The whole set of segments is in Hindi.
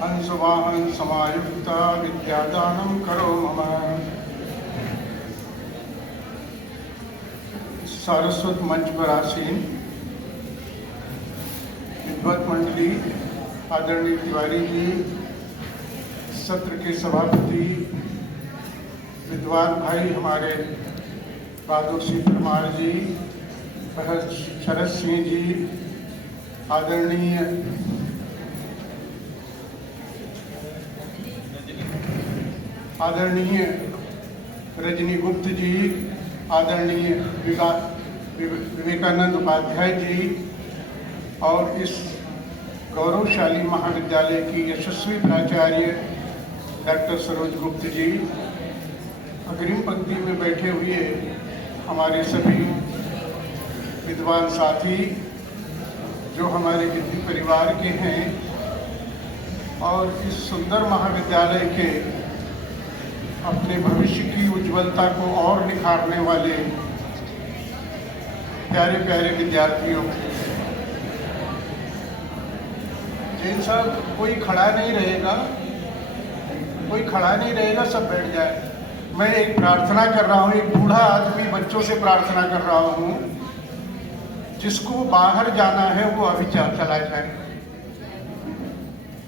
हंसवाहन समायुक्ता विद्यादानं करो मम। सारस्वत मंच पर आसीन विद्वत मंडली, आदरणीय तिवारी जी, सत्र के सभापति विद्वान भाई हमारे बहादुर सिंह परमार जी, शरद सिंह जी, आदरणीय रजनी गुप्त जी, आदरणीय विवेकानंद उपाध्याय जी और इस गौरवशाली महाविद्यालय की यशस्वी प्राचार्य डॉक्टर सरोज गुप्त जी, अग्रिम पंक्ति में बैठे हुए हमारे सभी विद्वान साथी जो हमारे गिद्दी परिवार के हैं और इस सुंदर महाविद्यालय के अपने भविष्य की उज्ज्वलता को और निखारने वाले प्यारे प्यारे विद्यार्थियों। जैन साहब कोई खड़ा नहीं रहेगा, सब बैठ जाए। मैं एक प्रार्थना कर रहा हूँ, एक बूढ़ा आदमी बच्चों से प्रार्थना कर रहा हूँ, जिसको बाहर जाना है वो अभी चला जाए।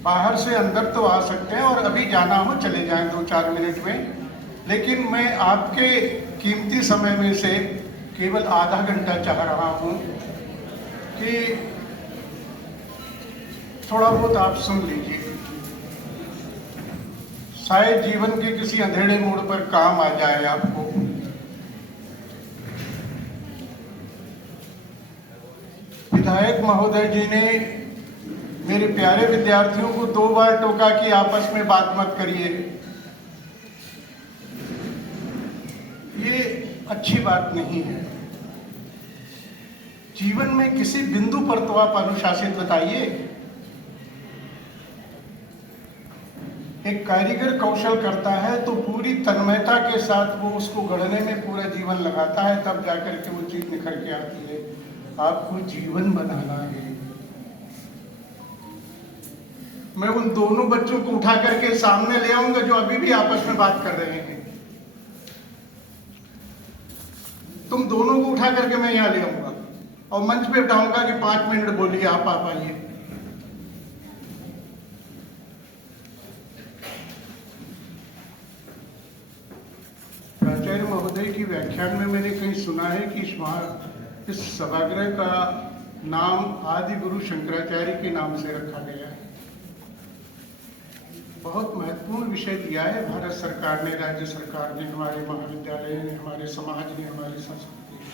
बाहर से अंदर तो आ सकते हैं और अभी जाना हो चले जाएं 2-4 मिनट में, लेकिन मैं आपके कीमती समय में से केवल आधा घंटा चाह रहा हूँ कि थोड़ा बहुत आप सुन लीजिए। शायद जीवन के किसी अंधेरे मोड़ पर काम आ जाए आपको। विधायक महोदय जी ने मेरे प्यारे विद्यार्थियों को 2 बार टोका कि आपस में बात मत करिए। ये अच्छी बात नहीं है। जीवन में किसी बिंदु पर तो आप अनुशासित बताइए। एक कारीगर कौशल करता है तो पूरी तन्मयता के साथ वो उसको गढ़ने में पूरा जीवन लगाता है, तब जाकर के वो चीज निखर के आती है। आपको जीवन बनाना है। मैं उन दोनों बच्चों को उठा करके सामने ले आऊंगा जो अभी भी आपस में बात कर रहे हैं। तुम दोनों को उठा करके मैं यहां ले आऊंगा और मंच पे बिठाऊंगा कि 5 मिनट बोलिए, आप आइए। प्राचार्य महोदय की व्याख्यान में मैंने कहीं सुना है कि इस सभागृह का नाम आदि गुरु शंकराचार्य के नाम से रखा गया है। बहुत महत्वपूर्ण विषय दिया है भारत सरकार ने, राज्य सरकार ने, हमारे महाविद्यालय ने, हमारे समाज ने, हमारी संस्कृति ने।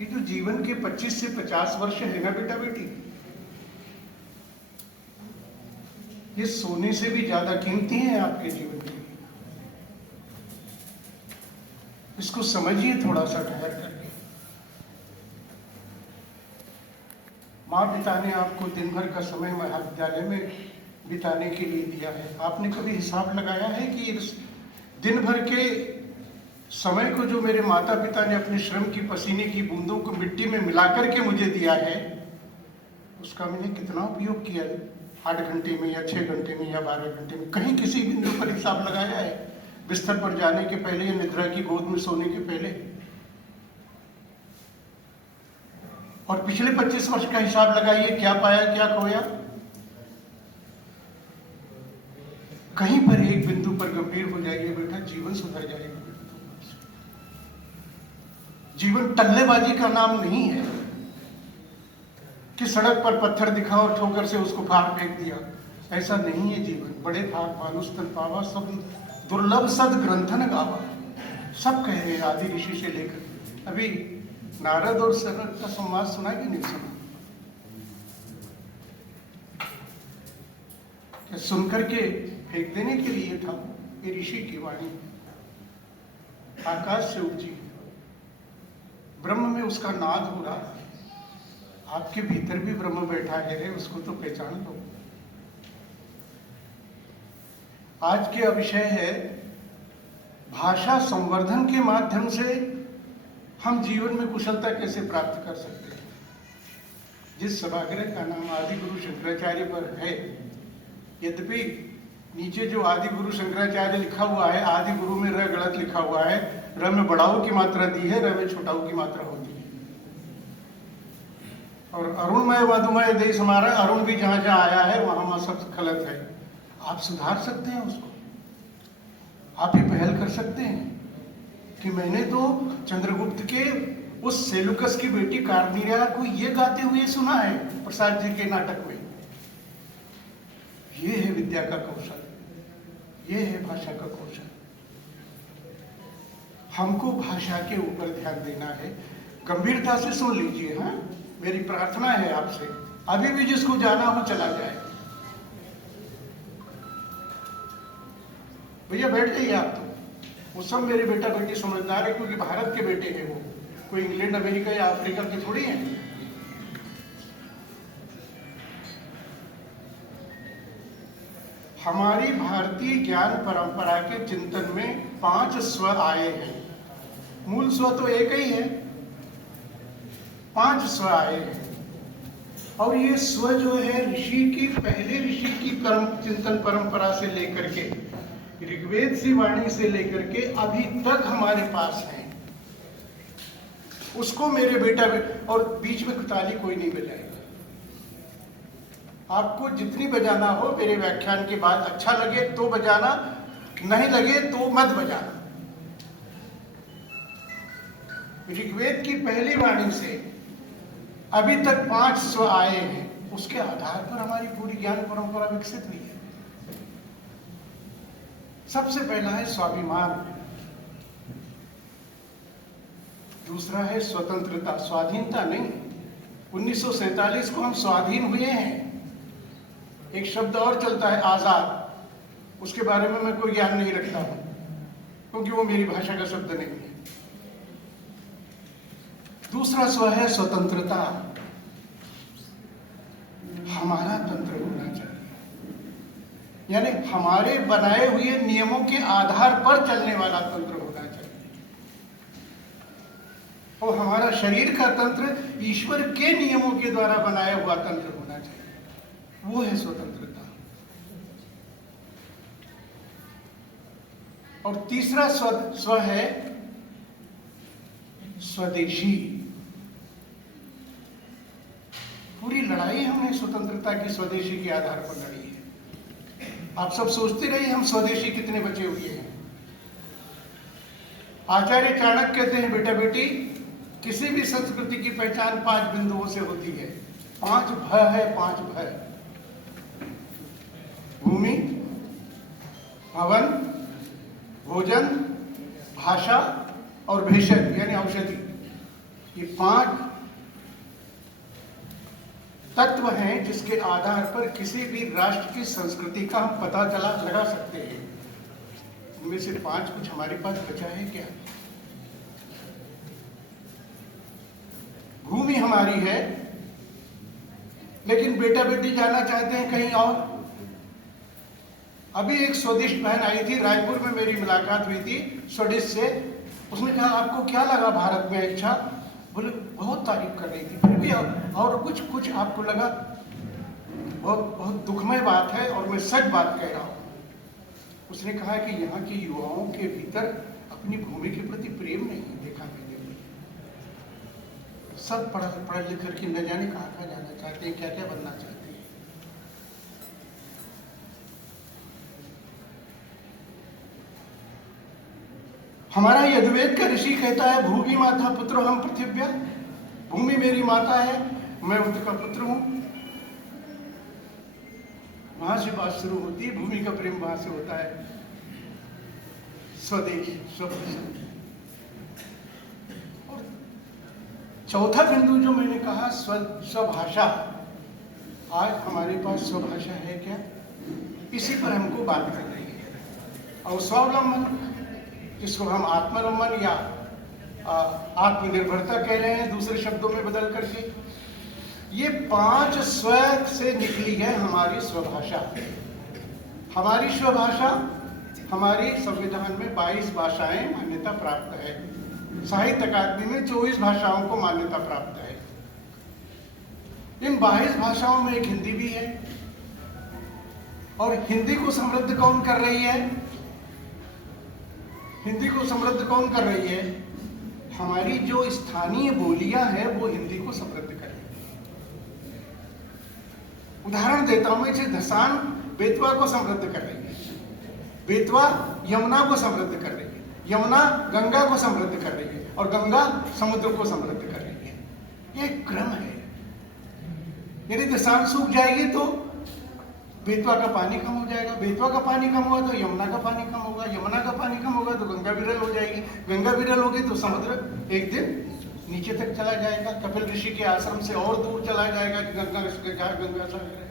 ये जो जीवन के 25 से 50 वर्ष है ना बेटा बेटी, ये सोने से भी ज्यादा कीमती है आपके जीवन के लिए। इसको समझिए थोड़ा सा ठहर करके। माँ पिता ने आपको दिन भर का समय महाविद्यालय में बिताने के लिए दिया है। आपने कभी हिसाब लगाया है कि इस दिन भर के समय को जो मेरे माता पिता ने अपने श्रम की पसीने की बूंदों को मिट्टी में मिलाकर के मुझे दिया है, उसका मैंने कितना उपयोग किया है? 8 घंटे में या 6 घंटे में या 12 घंटे में? कहीं किसी बिंदु पर हिसाब लगाया है? बिस्तर पर जाने के पहले या निद्रा की गोद में सोने के पहले? और पिछले 25 वर्ष का हिसाब लगाइए, क्या पाया क्या खोया? कहीं पर एक बिंदु पर गंभीर हो जाइए बेटा, जीवन सुधर जाएगा। जीवन टल्लेबाजी का नाम नहीं है कि सड़क पर पत्थर दिखा और ठोकर से उसको फाड़ फेंक दिया। ऐसा नहीं है जीवन। बड़े भाग मानुष तन पावा, सब दुर्लभ सद ग्रंथन गावा, सब कह रहे हैं आदि ऋषि से लेकर। अभी नारद और सनत का संवाद सुना कि नहीं सुना? क्या सुनकर के फेंक देने के लिए था? ये ऋषि की वाणी आकाश से उपजी, ब्रह्म में उसका नाद हो रहा है। आपके भीतर भी ब्रह्म बैठा है, उसको तो पहचान लो। आज के विषय है भाषा संवर्धन के माध्यम से हम जीवन में कुशलता कैसे प्राप्त कर सकते हैं। जिस सभागृह का नाम आदि गुरु शंकराचार्य पर है, यद्यपि नीचे जो आदि गुरु शंकराचार्य लिखा हुआ है, आदि गुरु में र गलत लिखा हुआ है, र में बड़ाऊ की मात्रा दी है, र में छोटाऊ की मात्रा होती है। और अरुणमय मधुमय देश हमारा, अरुण भी जहां जहां आया है वहां सब गलत है। आप सुधार सकते हैं उसको, आप ये पहल कर सकते हैं कि मैंने तो चंद्रगुप्त के उस सेलुकस की बेटी कार्निरिया को ये गाते हुए सुना है प्रसाद जी के नाटक में। ये है विद्या का कौशल, ये है भाषा का कौशल। हमको भाषा के ऊपर ध्यान देना है। गंभीरता से सुन लीजिए। हाँ, मेरी प्रार्थना है आपसे, अभी भी जिसको जाना हो चला जाए। भैया बैठ जाइए आप तो, वो सब मेरे बेटा बेटी समझदार है, क्योंकि भारत के बेटे हैं वो, कोई इंग्लैंड अमेरिका या अफ्रीका के थोड़ी हैं। हमारी भारतीय ज्ञान परंपरा के चिंतन में 5 स्व आए हैं। मूल स्व तो एक ही है, 5 स्व आए हैं। और ये स्व जो है ऋषि की, पहले ऋषि की चिंतन परंपरा से लेकर के, ऋग्वेद की वाणी से लेकर के अभी तक हमारे पास है। उसको मेरे बेटा और बीच में ताली कोई नहीं बजाएगा। आपको जितनी बजाना हो, मेरे व्याख्यान के बाद अच्छा लगे तो बजाना, नहीं लगे तो मत बजाना। ऋग्वेद की पहली वाणी से अभी तक 5 स्व आए हैं, उसके आधार पर हमारी पूरी ज्ञान परंपरा विकसित हुई है। सबसे पहला है स्वाभिमान, दूसरा है स्वतंत्रता, स्वाधीनता नहीं। 1947 को हम स्वाधीन हुए हैं। एक शब्द और चलता है आजाद, उसके बारे में मैं कोई ज्ञान नहीं रखता हूं, क्योंकि वो मेरी भाषा का शब्द नहीं है। दूसरा स्व है स्वतंत्रता, हमारा तंत्र होना चाहिए, यानी हमारे बनाए हुए नियमों के आधार पर चलने वाला तंत्र होना चाहिए। और हमारा शरीर का तंत्र ईश्वर के नियमों के द्वारा बनाया हुआ तंत्र होना चाहिए, वो है स्वतंत्रता। और तीसरा स्व है स्वदेशी। पूरी लड़ाई हमने स्वतंत्रता की स्वदेशी के आधार पर लड़ी है। आप सब सोचते रहिए हम स्वदेशी कितने बचे हुए हैं। आचार्य चाणक्य कहते हैं, बेटा बेटी, किसी भी संस्कृति की पहचान 5 बिंदुओं से होती है। 5 भ है, 5 भ। भूमि, भवन, भोजन, भाषा और भेषज यानी औषधि। ये 5 तत्व हैं जिसके आधार पर किसी भी राष्ट्र की संस्कृति का हम पता लगा सकते हैं। उनमें से 5 कुछ हमारे पास बचा है क्या? भूमि हमारी है, लेकिन बेटा बेटी जाना चाहते हैं कहीं और। अभी एक स्वदेश बहन आई थी, रायपुर में मेरी मुलाकात हुई थी स्वदेश से। उसने कहा आपको क्या लगा भारत में? अच्छा, बोले बहुत तारीफ कर रही थी, फिर भी और कुछ आपको लगा? बहुत दुखमय बात है और मैं सच बात कह रहा हूँ। उसने कहा कि यहाँ के युवाओं के भीतर अपनी भूमि के प्रति प्रेम नहीं देखा मैंने। सब पढ़ लिख करके न जाने कहाँ जाना चाहते हैं, क्या क्या बनना चाहते हैं। हमारा यजुर्वेद का ऋषि कहता है, भूमि माता पुत्र हम पृथिव्या। भूमि मेरी माता है, मैं उसका पुत्र हूं। वहां से बात शुरू होती है, भूमि का प्रेम वहां से होता है। स्वदेश, स्वभाषा। और चौथा बिंदु जो मैंने कहा, स्वभाषा। आज हमारे पास स्वभाषा है क्या? इसी पर हमको बात कर रही है। और स्वावलंबन, जिसको हम आत्मावलंबन या आत्मनिर्भरता कह रहे हैं दूसरे शब्दों में बदल करके, ये 5 स्व से निकली है हमारी स्वभाषा। हमारी स्वभाषा, हमारी संविधान में 22 भाषाएं मान्यता प्राप्त है। साहित्य अकादमी में 24 भाषाओं को मान्यता प्राप्त है। इन 22 भाषाओं में एक हिंदी भी है। और हिंदी को समृद्ध कौन कर रही है? हिंदी को समृद्ध कौन कर रही है? हमारी जो स्थानीय बोलियां हैं वो हिंदी को समृद्ध कर रही है। उदाहरण देता हूं मैं, जैसे धसान बेतवा को समृद्ध कर रही है, बेतवा यमुना को समृद्ध कर रही है, यमुना गंगा को समृद्ध कर रही है, और गंगा समुद्र को समृद्ध कर रही है। यह एक क्रम है। यदि धसान सूख जाएगी तो बेतवा का पानी कम हो जाएगा, बेतवा का पानी कम हुआ तो यमुना का पानी कम होगा, यमुना का पानी कम होगा तो गंगा विरल हो जाएगी, गंगा विरल होगी तो समुद्र एक दिन नीचे तक चला जाएगा, कपिल ऋषि के आश्रम से और दूर चला जाएगा, गंगा गंगा सागर है।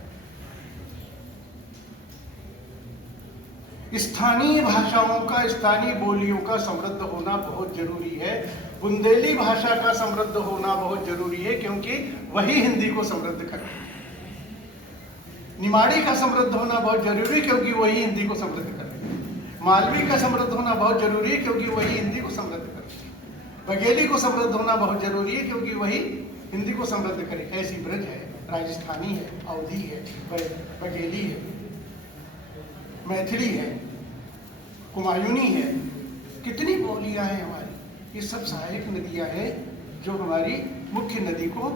स्थानीय भाषाओं का, स्थानीय बोलियों का समृद्ध होना बहुत जरूरी है। बुंदेली भाषा का समृद्ध होना बहुत जरूरी है, क्योंकि वही हिंदी को समृद्ध करती है। निमाड़ी का समृद्ध होना बहुत जरूरी है, क्योंकि वही हिंदी को समृद्ध करती है। मालवी का समृद्ध होना बहुत जरूरी है, क्योंकि वही हिंदी को समृद्ध करती है। बघेली को समृद्ध होना बहुत जरूरी है, क्योंकि वही हिंदी को समृद्ध करे। ऐसी ब्रज है, राजस्थानी है, अवधी है, बघेली है, मैथिली है, कुमायूनी है, कितनी बोलियां हैं हमारी। ये सब सहायक नदियां हैं जो हमारी मुख्य नदी को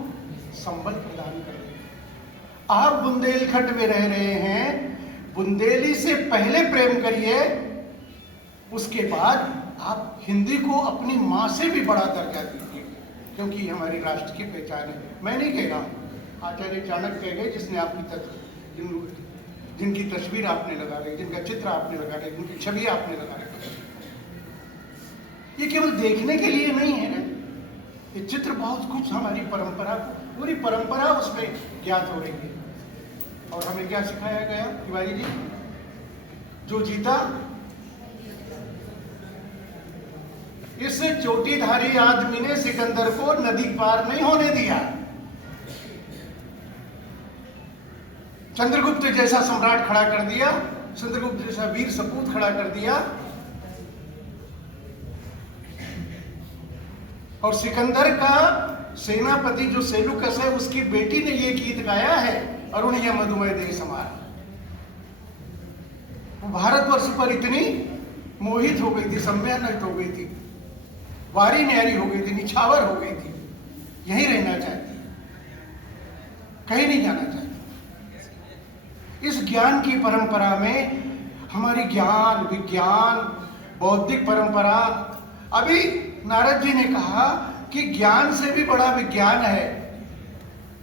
संबल प्रदान कर रही है। आप बुंदेलखंड में रह रहे हैं, बुंदेली से पहले प्रेम करिए, उसके बाद आप हिंदी को अपनी मां से भी बड़ा दर्जा दीजिए, क्योंकि हमारे राष्ट्र की पहचान है। मैं नहीं कह रहा हूं, आचार्य चाणक्य कह गए, जिसने आपकी जिनकी तस्वीर आपने लगा रही, जिनका चित्र आपने लगा रही, जिनकी छवि आपने लगा रही, ये केवल देखने के लिए नहीं है ना। ये चित्र बहुत कुछ हमारी परंपरा को, पूरी परंपरा उसमें ज्ञात हो रही है। और हमें क्या सिखाया गया तिवारी जी? जो जीता इस चोटीधारी आदमी ने सिकंदर को नदी पार नहीं होने दिया। चंद्रगुप्त जैसा सम्राट खड़ा कर दिया, चंद्रगुप्त जैसा वीर सपूत खड़ा कर दिया, और सिकंदर का सेनापति जो सेलुकस है, उसकी बेटी ने ये गीत गाया है, अरुण या मधुमय देह समार। वो भारतवर्ष पर इतनी मोहित हो गई थी, सम्मानित हो गई थी, वारी न्यारी हो गई थी, निछावर हो गई थी, यहीं रहना चाहती, कहीं नहीं जाना चाहती। इस ज्ञान की परंपरा में हमारी ज्ञान, विज्ञान, बौद्धिक परंपरा, अभी नारद जी ने कहा कि ज्ञान से भी बड़ा विज्ञान है।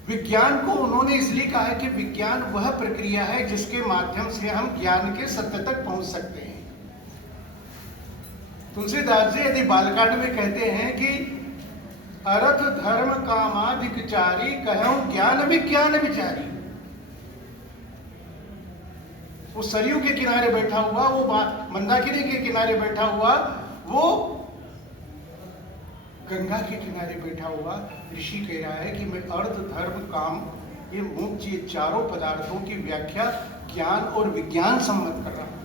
विज्ञान को उन्होंने इसलिए कहा है कि विज्ञान वह प्रक्रिया है जिसके माध्यम से हम ज्ञान के सत्य तक पहुंच सकते हैं। तुलसीदास जी यदि बालकांड में कहते हैं कि अर्थ धर्म कामादिक चारी, कहूं ज्ञान विज्ञान विचारी। वो सरयू के किनारे बैठा हुआ, वो मंदाकिनी के किनारे बैठा हुआ, वो गंगा के किनारे बैठा हुआ ऋषि कह रहा है कि मैं अर्थ धर्म काम, ये मोक्ष, ये चारों पदार्थों की व्याख्या ज्ञान और विज्ञान सम्मत कर रहा हूं।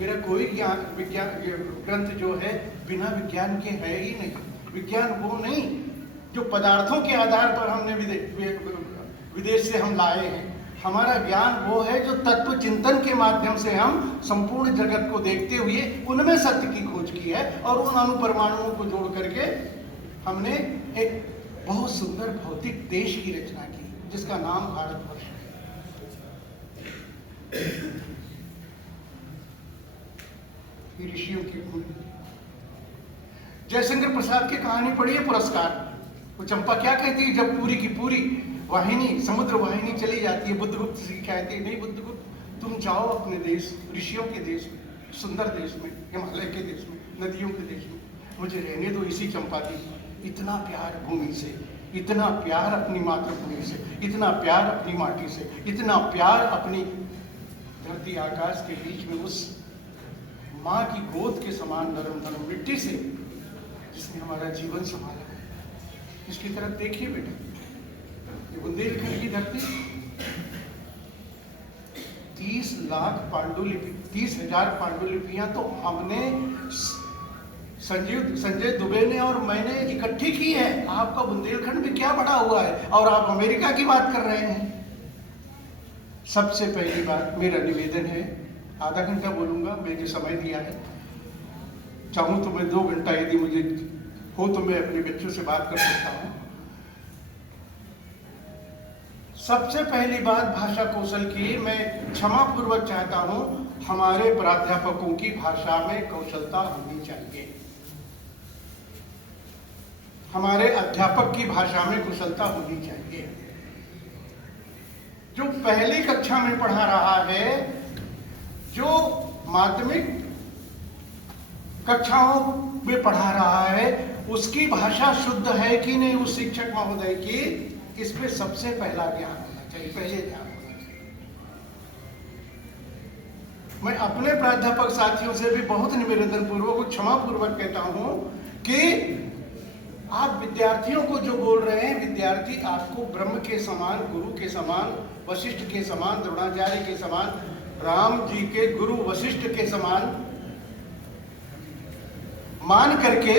मेरा कोई ज्ञान विज्ञान ग्रंथ जो है बिना विज्ञान के है ही नहीं। विज्ञान वो नहीं जो पदार्थों के आधार पर हमने विदेश से हम लाए हैं। हमारा ज्ञान वो है जो तत्व चिंतन के माध्यम से हम संपूर्ण जगत को देखते हुए उनमें सत्य की खोज की है, और उन अणुपरमाणुओं को जोड़ करके हमने एक बहुत सुंदर भौतिक देश की रचना की, जिसका नाम भारतवर्ष है। ऋषियों की भूमि। जयशंकर प्रसाद की कहानी पढ़िए, पुरस्कार। वो चंपा क्या कहती है जब पूरी की पूरी वाहिनी, समुद्र वाहिनी चली जाती है, बुद्धगुप्त से कहती है, नहीं बुद्धगुप्त तुम जाओ अपने देश, ऋषियों के देश में, सुंदर देश में, हिमालय के देश में, नदियों के देश में, मुझे रहने दो इसी चंपा की। इतना प्यार भूमि से, इतना प्यार अपनी मातृभूमि से, इतना प्यार अपनी माटी से, इतना प्यार अपनी धरती आकाश के बीच में उस माँ की गोद के समान नरम नरम मिट्टी से, जिसने हमारा जीवन संभाला है। इसकी तरफ देखिए बेटा, ये बुंदेलखंड की धरती, 30 लाख पांडुलिपि, 30,000 पांडुलिपियां तो हमने संजय दुबे ने और मैंने इकट्ठी की है। आपका बुंदेलखंड में क्या बढ़ा हुआ है और आप अमेरिका की बात कर रहे हैं। सबसे पहली बात मेरा निवेदन है, आधा घंटा बोलूंगा, मैंने समय दिया है, चाहूं तो मैं 2 घंटा यदि मुझे हो तो मैं अपने बच्चों से बात कर सकता हूं। सबसे पहली बात भाषा कौशल की, मैं क्षमा पूर्वक चाहता हूं, हमारे प्राध्यापकों की भाषा में कौशलता होनी चाहिए। हमारे अध्यापक की भाषा में कुशलता होनी चाहिए। जो पहली कक्षा में पढ़ा रहा है, जो माध्यमिक कक्षाओं में पढ़ा रहा है, उसकी भाषा शुद्ध है कि नहीं, उस शिक्षक महोदय की, इस पे सबसे पहला ज्ञान होना चाहिए, पहले ध्यान होना चाहिए। मैं अपने प्राध्यापक साथियों से भी बहुत निवेदन पूर्वक, क्षमा पूर्वक कहता हूं कि आप विद्यार्थियों को जो बोल रहे हैं, विद्यार्थी आपको ब्रह्म के समान, गुरु के समान, वशिष्ठ के समान, द्रोणाचार्य के समान, राम जी के गुरु वशिष्ठ के समान मान करके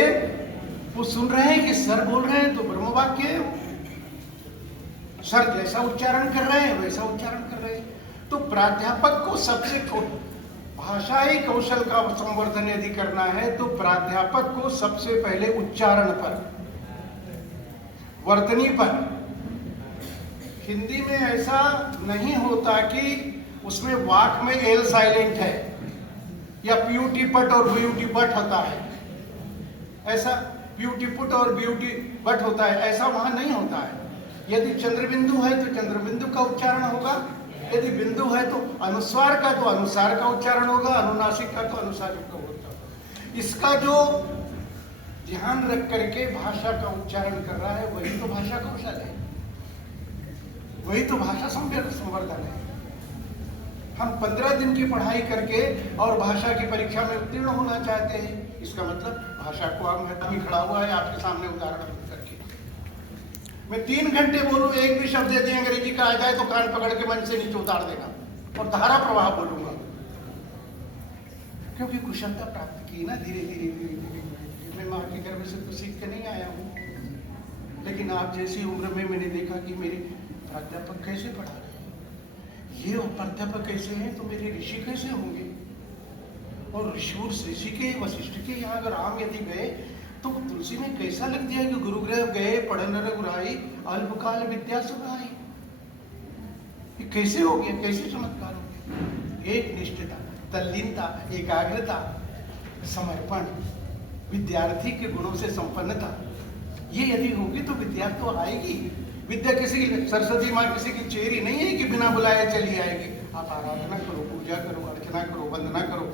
वो सुन रहे हैं कि सर बोल रहे हैं तो ब्रह्म वाक्य है, सर जैसा उच्चारण कर रहे हैं वैसा उच्चारण कर रहे हैं। तो प्राध्यापक को सबसे भाषाई कौशल का संवर्धन यदि करना है तो प्राध्यापक को सबसे पहले उच्चारण पर, वर्तनी पर, हिंदी में ऐसा नहीं होता कि उसमें वाक में एल साइलेंट है या प्यूटी पट और ब्यूटी बट होता है, ऐसा ब्यूटी पुट और ब्यूटी बट होता है, ऐसा वहां नहीं होता है। यदि चंद्रबिंदु है तो चंद्रबिंदु का उच्चारण होगा, यदि बिंदु है तो अनुस्वार का तो अनुसार का उच्चारण होगा, अनुनासिक का तो अनुसारिक का होगा। इसका जो ध्यान रख करके भाषा का उच्चारण कर रहा है वही तो भाषा कौशल है, वही तो भाषा संवर्धन है। हम 15 दिन की पढ़ाई करके और भाषा की परीक्षा में उत्तीर्ण होना चाहते हैं, इसका मतलब भाषा को आदमी खड़ा हुआ है आपके सामने उदाहरण करके। मैं 3 घंटे बोलूं, एक भी शब्द यदि अंग्रेजी का आ जाए तो कान पकड़ के मन से नीचे उतार देना और धारा प्रवाह बोलूंगा, क्योंकि कुशलता प्राप्त की ना धीरे धीरे धीरे धीरे। मैं माँ के गर्भ से तो सीख के नहीं आया हूँ, लेकिन आप जैसी उम्र में मैंने देखा कि मेरे प्राध्यापक कैसे पढ़ा रहे हैं, ये प्राध्यापक कैसे हैं तो मेरे ऋषि कैसे होंगे। और ऋषि के वशिष्ठ के यहाँ अगर राम यदि गए तो तुलसी में कैसा लग दिया कि गुरुग्रह गए पढ़न रघुराई अल्पकाल विद्या सुनाई। ये कैसे हो गया, कैसे चमत्कार हो गया। एक निष्ठता, तल्लीनता, एकाग्रता, समर्पण, विद्यार्थी के गुणों से संपन्नता, ये यदि होगी तो विद्या तो आएगी। विद्या किसी की, सरस्वती माँ किसी की चेहरी नहीं है कि बिना बुलाए चली आएगी। आप आराधना करो, पूजा करो, अर्चना करो, वंदना करो,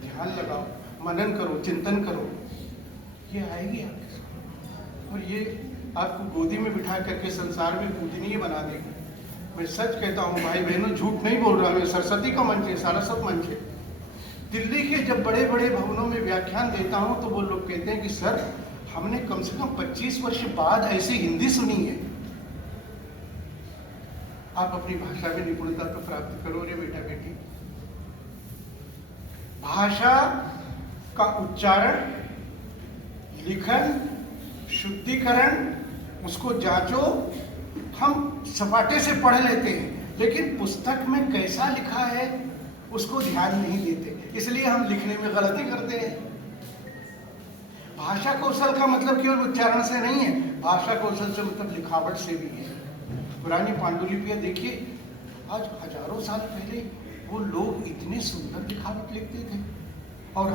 ध्यान लगाओ, मनन करो, चिंतन करो, ये आएगी आपके सामने और ये आपको गोदी में बिठा करके संसार में पूजनीय बना देगी। मैं सच कहता हूँ भाई बहनों, झूठ नहीं बोल रहा मैं। सरस्वती का मंच है, सारस्वत मंच है। दिल्ली के जब बड़े बड़े भवनों में व्याख्यान देता हूँ तो वो लोग कहते हैं कि सर हमने कम से कम 25 वर्ष बाद ऐसी हिंदी सुनी है। आप अपनी भाषा में निपुणता तो प्राप्त करो रे बेटा बेटी। भाषा का उच्चारण, लिखन, शुद्धिकरण, उसको जांचो। हम सपाटे से पढ़ लेते हैं लेकिन पुस्तक में कैसा लिखा है उसको ध्यान नहीं देते, इसलिए हम लिखने में गलती करते हैं। भाषा कौशल का मतलब केवल उच्चारण से नहीं है, भाषा कौशल से मतलब लिखावट से भी है। पुरानी पांडुलिपियां देखिए, आज हजारों साल पहले वो लोग इतने सुंदर लिखावट लिखते थे और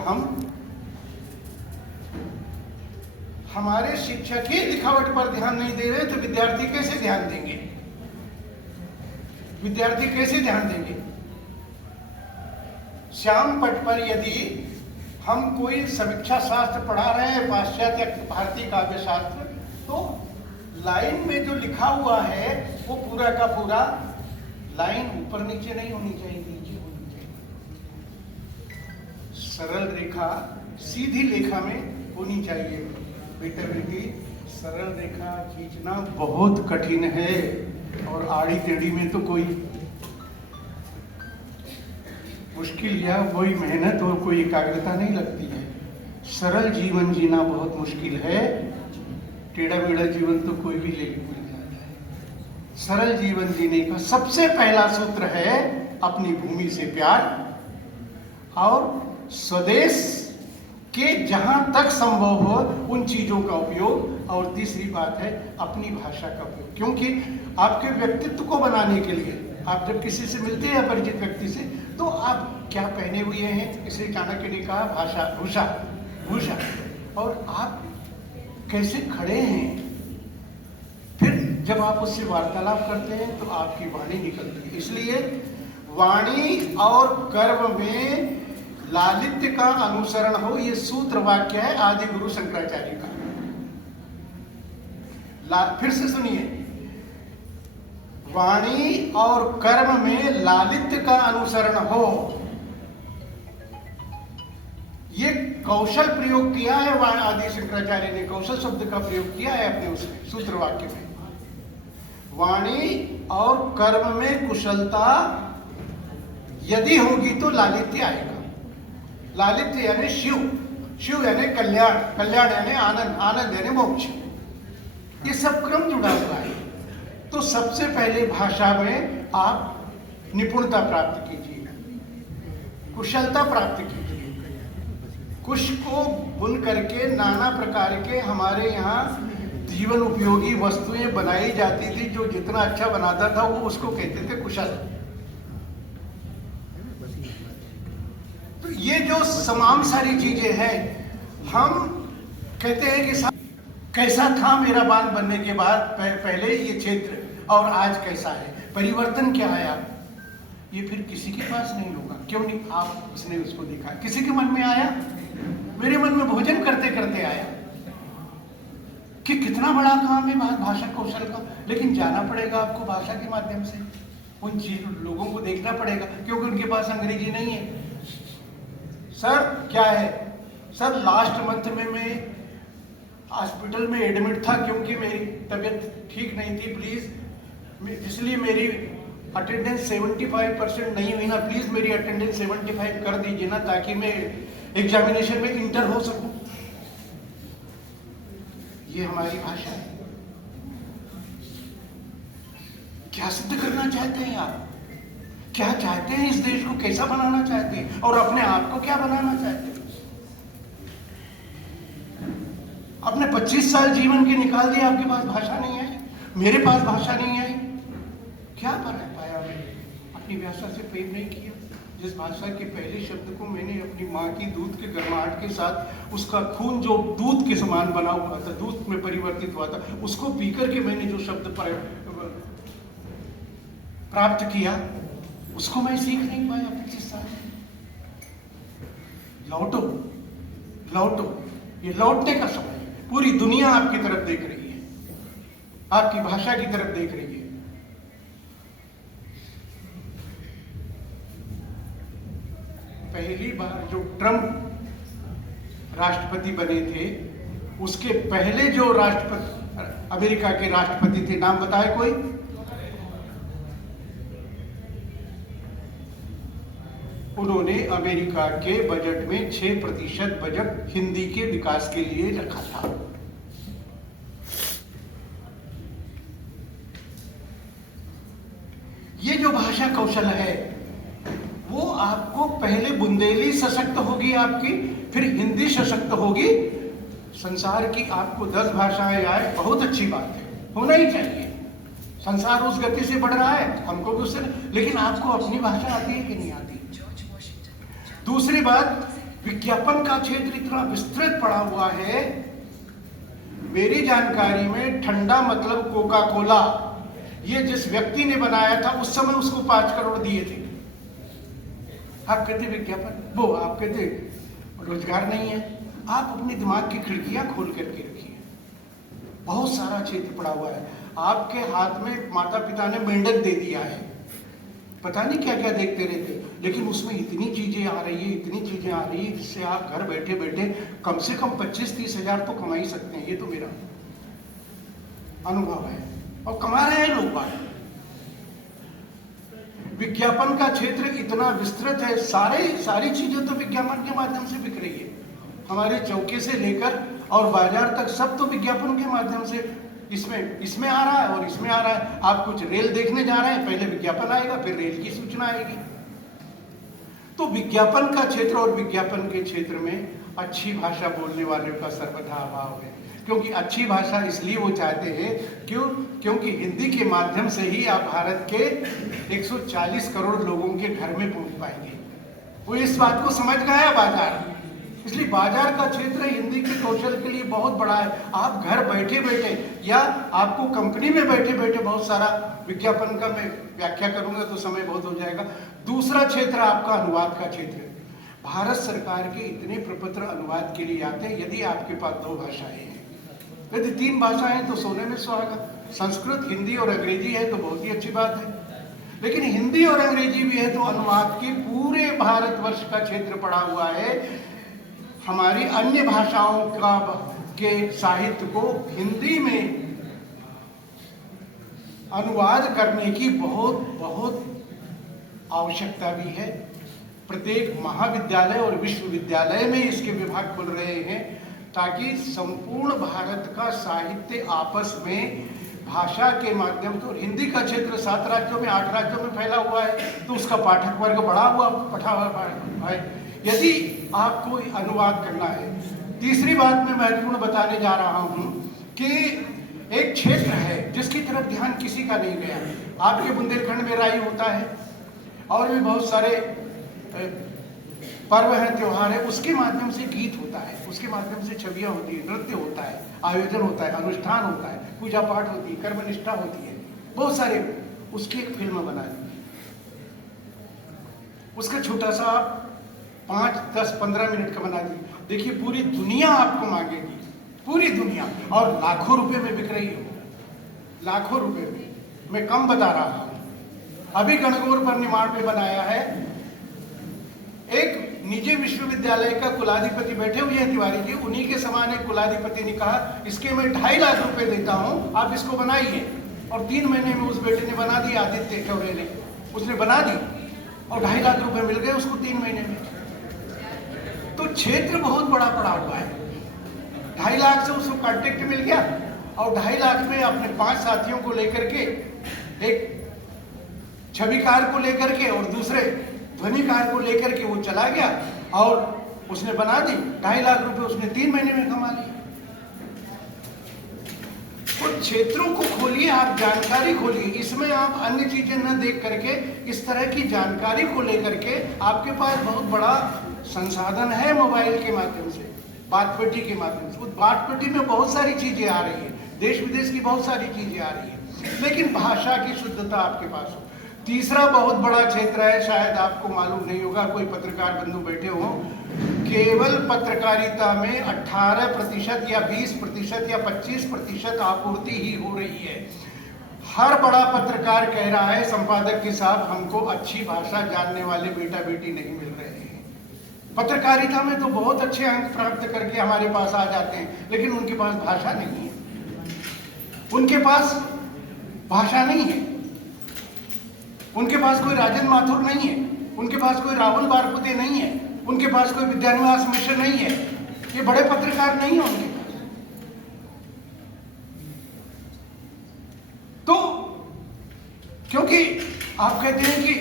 हमारे शिक्षक ही लिखावट पर ध्यान नहीं दे रहे तो विद्यार्थी कैसे ध्यान देंगे? विद्यार्थी कैसे ध्यान देंगे? श्याम पट पर यदि हम कोई समीक्षा शास्त्र पढ़ा रहे हैं, पाश्चात्य भारतीय काव्य शास्त्र, तो लाइन में जो लिखा हुआ है वो पूरा का पूरा लाइन ऊपर नीचे नहीं होनी चाहिए, नीचे होनी चाहिए। सरल रेखा सीधी रेखा में होनी चाहिए। बेटा बेटी, सरल रेखा खींचना बहुत कठिन है और आड़ी टेढ़ी में तो कोई मुश्किल या कोई मेहनत और कोई एकाग्रता नहीं लगती है। सरल जीवन जीना बहुत मुश्किल है, टेढ़ा मेढ़ा जीवन तो कोई भी लेके भूल जाता है। सरल जीवन जीने का सबसे पहला सूत्र है अपनी भूमि से प्यार और स्वदेश के जहां तक संभव हो उन चीजों का उपयोग, और तीसरी बात है अपनी भाषा का उपयोग। क्योंकि आपके व्यक्तित्व को बनाने के लिए आप जब किसी से मिलते हैं अपरिचित व्यक्ति से, तो आप क्या पहने हुए हैं, इसलिए चाणक्य ने कहा भाषा भूषा भूषा, और आप कैसे खड़े हैं। फिर जब आप उससे वार्तालाप करते हैं तो आपकी वाणी निकलती है। इसलिए वाणी और कर्म में लालित्य का अनुसरण हो, ये सूत्र वाक्य है आदि गुरु शंकराचार्य का। फिर से सुनिए, वाणी और कर्म में लालित्य का अनुसरण हो, ये कौशल प्रयोग किया है आदि शंकराचार्य ने, कौशल शब्द का प्रयोग किया है अपने उसमें सूत्र वाक्य में। वाणी और कर्म में कुशलता यदि होगी तो लालित्य आएगा। लालित्य यानी शिव, शिव यानी कल्याण, कल्याण यानी आनंद, आनंद यानी मोक्ष। ये सब क्रम जुड़ा हुआ है। तो सबसे पहले भाषा में आप निपुणता प्राप्त कीजिए, कुशलता प्राप्त कीजिए। कुश को बुन करके नाना प्रकार के हमारे यहाँ जीवन उपयोगी वस्तुएं बनाई जाती थी। जो जितना अच्छा बनाता था वो उसको कहते थे कुशल। तो ये जो तमाम सारी चीजें हैं, हम कहते हैं कि कैसा था मेरा बाल बनने के बाद पहले ये क्षेत्र और आज कैसा है, परिवर्तन क्या आया, ये फिर किसी के पास नहीं होगा। क्यों नहीं? आप उसने उसको देखा, किसी के मन में आया, मेरे मन में भोजन करते करते आया कि कितना बड़ा काम है भाषा कौशल का। लेकिन जाना पड़ेगा आपको भाषा के माध्यम से, उन लोगों को देखना पड़ेगा, क्योंकि उनके पास अंग्रेजी नहीं है। सर क्या है, सर लास्ट मंथ में मैं हॉस्पिटल में एडमिट था क्योंकि मेरी तबीयत ठीक नहीं थी, प्लीज इसलिए मेरी अटेंडेंस 75% नहीं हुई ना, प्लीज मेरी अटेंडेंस 75 कर दीजिए ना, ताकि मैं एग्जामिनेशन में इंटर हो सकूं। ये हमारी भाषा है। क्या सिद्ध करना चाहते हैं आप? क्या चाहते हैं? इस देश को कैसा बनाना चाहते हैं और अपने आप को क्या बनाना चाहते हैं? आपने 25 साल जीवन के निकाल दिए, आपके पास भाषा नहीं है, मेरे पास भाषा नहीं आई। क्या कर पाया मैंने? अपनी भाषा से प्रेम नहीं किया। जिस भाषा के पहले शब्द को मैंने अपनी माँ की दूध के गर्माहट के साथ, उसका खून जो दूध के समान बना हुआ था, दूध में परिवर्तित हुआ था, उसको पीकर के मैंने जो शब्द प्राप्त किया, उसको मैं सीख नहीं पाया 25 साल। लौटो, लौटो, ये लौटने का समय है। पूरी दुनिया आपकी तरफ देख रही है, आपकी भाषा की तरफ देख रही है। पहली बार जो ट्रंप राष्ट्रपति बने थे, उसके पहले जो राष्ट्रपति, अमेरिका के राष्ट्रपति थे, नाम बताए कोई? उन्होंने अमेरिका के बजट में 6% बजट हिंदी के विकास के लिए रखा था। ये जो भाषा कौशल है, वो आपको पहले बुंदेली सशक्त होगी आपकी, फिर हिंदी सशक्त होगी। संसार की आपको 10 भाषाएं आए, बहुत अच्छी बात है, होना ही चाहिए। संसार उस गति से बढ़ रहा है, हमको भी उससे, लेकिन आपको अपनी भाषा आती है कि नहीं आती? दूसरी बात, विज्ञापन का क्षेत्र इतना विस्तृत पड़ा हुआ है। मेरी जानकारी में ठंडा मतलब कोका कोला, ये जिस व्यक्ति ने बनाया था उस समय उसको 5 करोड़ दिए थे। आप कहते विज्ञापन, वो आप कहते रोजगार नहीं है। आप अपने दिमाग की खिड़कियां खोल करके रखिए, बहुत सारा क्षेत्र पड़ा हुआ है। आपके हाथ में माता पिता ने मेंढक दे दिया है, पता नहीं क्या क्या देखते रहते, लेकिन उसमें इतनी चीजें आ रही है, इतनी चीजें आ रही है, जिससे आप घर बैठे बैठे कम से कम 25-30 हजार तो कमा ही सकते हैं। ये तो मेरा अनुभव है, और कमा रहे हैं लोग बात। विज्ञापन का क्षेत्र इतना विस्तृत है, सारी चीजें तो विज्ञापन के माध्यम से बिक रही है। हमारे चौके से लेकर और बाजार तक सब तो विज्ञापन के माध्यम से इसमें आ रहा है और इसमें आ रहा है। आप कुछ रेल देखने जा रहे हैं, पहले विज्ञापन आएगा, फिर रेल की सूचना आएगी। तो विज्ञापन का क्षेत्र और विज्ञापन के क्षेत्र में अच्छी भाषा बोलने वालों का सर्वथा अभाव है। क्योंकि अच्छी भाषा इसलिए वो चाहते हैं क्योंकि हिंदी के माध्यम से ही आप भारत के 140 करोड़ लोगों के घर में पहुंच पाएंगे। वो इस बात को समझ गया है बाजार, इसलिए बाजार का क्षेत्र हिंदी के कौशल के लिए बहुत बड़ा है। आप घर बैठे बैठे या आपको कंपनी में बैठे बैठे बहुत सारा विज्ञापन का मैं व्याख्या करूंगा तो समय बहुत हो जाएगा। दूसरा क्षेत्र आपका अनुवाद का क्षेत्र है। भारत सरकार के इतने प्रपत्र अनुवाद के लिए आते हैं। यदि आपके पास 2 भाषाएं हैं, यदि 3 भाषाएं तो सोने में सुहागा। संस्कृत, हिंदी और अंग्रेजी है तो बहुत ही अच्छी बात है, लेकिन हिंदी और अंग्रेजी भी है तो अनुवाद के पूरे भारतवर्ष का क्षेत्र पड़ा हुआ है। हमारी अन्य भाषाओं के साहित्य को हिंदी में अनुवाद करने की बहुत आवश्यकता भी है। प्रत्येक महाविद्यालय और विश्वविद्यालय में इसके विभाग खुल रहे हैं ताकि संपूर्ण भारत का साहित्य आपस में भाषा के माध्यम से। हिंदी का क्षेत्र 7 राज्यों में 8 राज्यों में फैला हुआ है तो उसका पाठक वर्ग बढ़ा हुआ है। यदि आपको अनुवाद करना है, तीसरी बात मैं महत्वपूर्ण बताने जा रहा हूं कि एक क्षेत्र है जिसकी तरफ ध्यान किसी का नहीं गया। आपके बुंदेलखंड में राई होता है और भी बहुत सारे पर्व हैं, त्योहार है, उसके माध्यम से गीत होता है, उसके माध्यम से छवियां होती है, नृत्य होता है, आयोजन होता है, अनुष्ठान होता है, पूजा पाठ होती है, कर्मनिष्ठा होती है, बहुत सारे। उसकी एक फिल्म बना दी, उसका छोटा सा 5, 10, 15 मिनट का बना दी। देखिए पूरी दुनिया आपको मांगेगी, पूरी दुनिया, और लाखों रुपए में बिक रही हो, लाखों रुपए में। मैं कम बता रहा हूं। अभी गणगौर पर निमाड़ में बनाया है, एक निजी विश्वविद्यालय का कुलाधिपति बैठे हुए हैं तिवारी जी, उन्हीं के समान एक कुलाधिपति ने कहा इसके मैं 2.5 लाख रुपए देता हूं, आप इसको बनाइए। और 3 महीने में उस बेटे ने बना दी, आदित्य चौरे ने, उसने बना दी और 2.5 लाख रुपए मिल गए उसको 3 महीने में। तो क्षेत्र बहुत बड़ा पड़ा हुआ है। 2.5 लाख से उसको कॉन्टेक्ट मिल गया और 2.5 लाख में अपने 5 साथियों को लेकर के, एक छविकार को लेकर के और दूसरे ध्वनिकार को लेकर के वो चला गया और उसने बना दी। 2.5 लाख रुपए उसने 3 महीने में कमा लिए। तो क्षेत्रों को खोलिए, आप जानकारी खोलिए, इसमें आप अन्य चीजें न देख करके इस तरह की जानकारी को लेकर के, आपके पास बहुत बड़ा संसाधन है मोबाइल के माध्यम से, बात पेटी के माध्यम से। उस बात पेटी में बहुत सारी चीजें आ रही है, देश विदेश की बहुत सारी चीजें आ रही है, लेकिन भाषा की शुद्धता आपके पास हो। तीसरा बहुत बड़ा क्षेत्र है, शायद आपको मालूम नहीं होगा, कोई पत्रकार बंधु बैठे हो, केवल पत्रकारिता में 18% या 20% या 25% आपूर्ति ही हो रही है। हर बड़ा पत्रकार कह रहा है संपादक के साथ हमको अच्छी भाषा जानने वाले बेटा बेटी नहीं मिल रहे हैं। पत्रकारिता में तो बहुत अच्छे अंक प्राप्त करके हमारे पास आ जाते हैं, लेकिन उनके पास भाषा नहीं है, उनके पास भाषा नहीं है, उनके पास कोई राजन माथुर नहीं है, उनके पास कोई राहुल बारपुते नहीं है, उनके पास कोई विद्यानिवास मिश्र नहीं है। ये बड़े पत्रकार नहीं है उनके पास। तो क्योंकि आप कहते हैं कि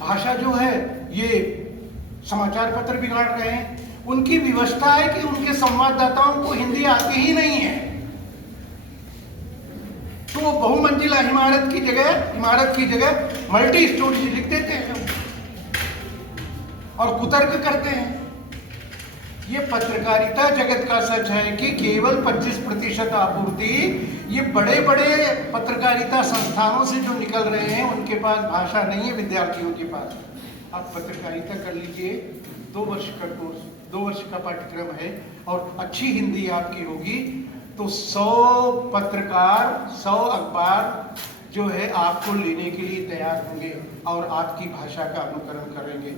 भाषा जो है ये समाचार पत्र बिगाड़ रहे हैं, उनकी व्यवस्था है कि उनके संवाददाताओं को हिंदी आती ही नहीं है, तो वो बहुमंजिला इमारत की जगह मल्टी स्टोरी लिख देते हैं और कुतर्क करते हैं। ये पत्रकारिता जगत का सच है कि केवल 25% आपूर्ति ये बड़े बड़े पत्रकारिता संस्थानों से जो निकल रहे हैं उनके पास भाषा नहीं है विद्यार्थियों के पास। आप पत्रकारिता कर लीजिए, 2 वर्ष का कोर्स, 2 वर्ष का पाठ्यक्रम है और अच्छी हिंदी आपकी होगी तो 100 पत्रकार, 100 अखबार जो है आपको लेने के लिए तैयार होंगे और आपकी भाषा का अनुकरण करेंगे।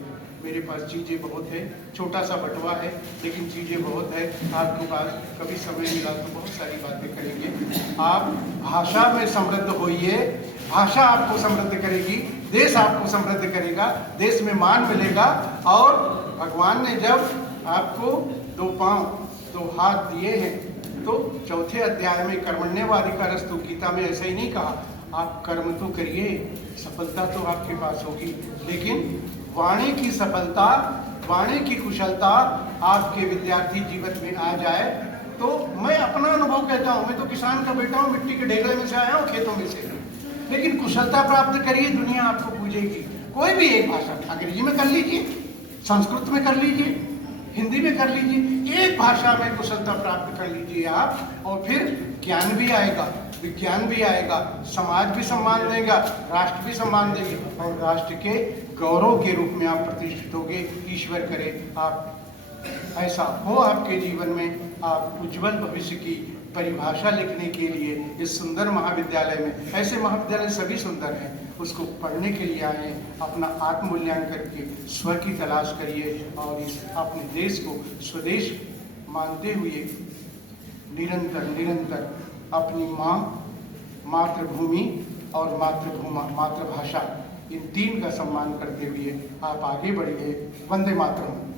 मेरे पास चीज़ें बहुत है, छोटा सा बटवा है लेकिन चीज़ें बहुत है। आपके पास कभी समय मिला तो बहुत सारी बातें करेंगे। आप भाषा में समृद्ध होइए, भाषा आपको समृद्ध करेगी, देश आपको समृद्ध करेगा, देश में मान मिलेगा। और भगवान ने जब आपको दो पांव, दो हाथ दिए हैं। तो चौथे अध्याय में कर्मण्येवाधिकारस्तु, गीता में ऐसा ही नहीं कहा आप कर्म तो करिए, सफलता तो आपके पास होगी, लेकिन वाणी की सफलता, वाणी की कुशलता आपके विद्यार्थी जीवन में आ जाए। तो मैं अपना अनुभव कहता हूँ, मैं तो किसान का बेटा हूँ, मिट्टी के ढेले में से आया हूँ, खेतों में से, लेकिन कुशलता प्राप्त करिए, दुनिया आपको पूजेगी। कोई भी एक भाषा, अंग्रेजी में कर लीजिए, संस्कृत में कर लीजिए, हिंदी में कर लीजिए, एक भाषा में कुशलता प्राप्त कर लीजिए आप, और फिर ज्ञान भी आएगा, विज्ञान भी आएगा, समाज भी सम्मान देगा, राष्ट्र भी सम्मान देगी, और राष्ट्र के गौरव के रूप में आप प्रतिष्ठित होगे। ईश्वर करे आप ऐसा हो आपके जीवन में। आप उज्जवल भविष्य की परिभाषा लिखने के लिए इस सुंदर महाविद्यालय में, ऐसे महाविद्यालय सभी सुंदर हैं, उसको पढ़ने के लिए आए, अपना आत्ममूल्यांकन करके स्व की तलाश करिए, और इस अपने देश को स्वदेश मानते हुए निरंतर निरंतर अपनी माँ, मातृभूमि और मातृभाषा, इन तीन का सम्मान करते हुए आप आगे बढ़िए। वंदे मातरम।